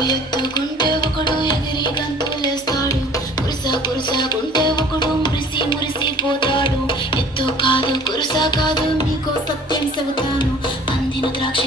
ఎత్తుకుంటే ఒకడు ఎగిరి గంతులేస్తాడు, కురుసా ఒకడు మురిసిపోతాడు. ఎత్తు కాదు కురుసా కాదు, మీకో సత్యం చెబుతాను, అందిన ద్రాక్ష